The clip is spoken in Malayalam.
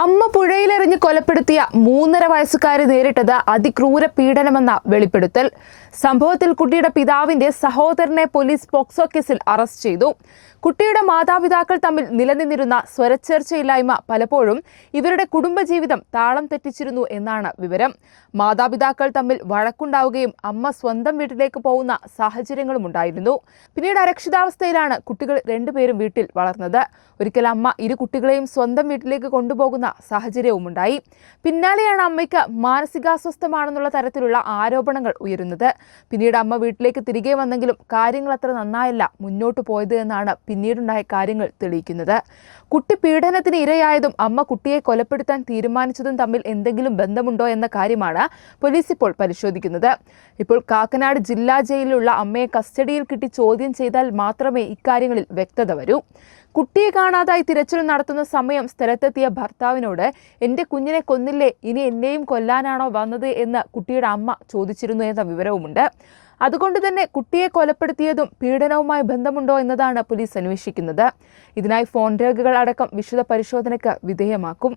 അമ്മ പുഴയിലെറിഞ്ഞ് കൊലപ്പെടുത്തിയ 3.5 വയസ്സുകാരി നേരിട്ടത് അതിക്രൂര പീഡനമെന്ന വെളിപ്പെടുത്തൽ. സംഭവത്തിൽ കുട്ടിയുടെ പിതാവിന്റെ സഹോദരനെ പോലീസ് പോക്സോ കേസിൽ അറസ്റ്റ് ചെയ്തു. കുട്ടിയുടെ മാതാപിതാക്കൾ തമ്മിൽ നിലനിന്നിരുന്ന സ്വരച്ചേർച്ചയില്ലായ്മ പലപ്പോഴും ഇവരുടെ കുടുംബജീവിതം താളം തെറ്റിച്ചിരുന്നു എന്നാണ് വിവരം. മാതാപിതാക്കൾ തമ്മിൽ വഴക്കുണ്ടാവുകയും അമ്മ സ്വന്തം വീട്ടിലേക്ക് പോകുന്ന സാഹചര്യങ്ങളും ഉണ്ടായിരുന്നു. പിന്നീട് അരക്ഷിതാവസ്ഥയിലാണ് കുട്ടികൾ രണ്ടുപേരും വീട്ടിൽ വളർന്നത്. ഒരിക്കൽ അമ്മ ഇരു കുട്ടികളെയും സ്വന്തം വീട്ടിലേക്ക് കൊണ്ടുപോകുന്ന സാഹചര്യവും ഉണ്ടായി. പിന്നാലെയാണ് അമ്മയ്ക്ക് മാനസികാസ്വസ്ഥമാണെന്നുള്ള തരത്തിലുള്ള ആരോപണങ്ങൾ ഉയരുന്നത്. പിന്നീട് അമ്മ വീട്ടിലേക്ക് തിരികെ വന്നെങ്കിലും കാര്യങ്ങൾ അത്ര നന്നായല്ല മുന്നോട്ട് പോയത് എന്നാണ് പിന്നീടുണ്ടായ കാര്യങ്ങൾ തെളിയിക്കുന്നത്. കുട്ടി പീഡനത്തിന് ഇരയായതും അമ്മ കുട്ടിയെ കൊലപ്പെടുത്താൻ തീരുമാനിച്ചതും തമ്മിൽ എന്തെങ്കിലും ബന്ധമുണ്ടോ എന്ന കാര്യമാണ് പോലീസ് ഇപ്പോൾ പരിശോധിക്കുന്നത്. ഇപ്പോൾ കാക്കനാട് ജില്ലാ ജയിലിലുള്ള അമ്മയെ കസ്റ്റഡിയിൽ കിട്ടി ചോദ്യം ചെയ്താൽ മാത്രമേ ഇക്കാര്യങ്ങളിൽ വ്യക്തത വരൂ. കുട്ടിയെ കാണാതായി തിരച്ചിൽ നടത്തുന്ന സമയം സ്ഥലത്തെത്തിയ ഭർത്താവിനോട് "എന്റെ കുഞ്ഞിനെ കൊന്നില്ലേ, ഇനി എന്നെയും കൊല്ലാനാണോ വന്നത്" എന്ന് കുട്ടിയുടെ അമ്മ ചോദിച്ചിരുന്നു എന്ന വിവരവുമുണ്ട്. അതുകൊണ്ട് തന്നെ കുട്ടിയെ കൊലപ്പെടുത്തിയതും പീഡനവുമായി ബന്ധമുണ്ടോ എന്നതാണ് പോലീസ് അന്വേഷിക്കുന്നത്. ഇതിനായി ഫോൺ രേഖകൾ അടക്കം വിശദ പരിശോധനയ്ക്ക് വിധേയമാക്കും.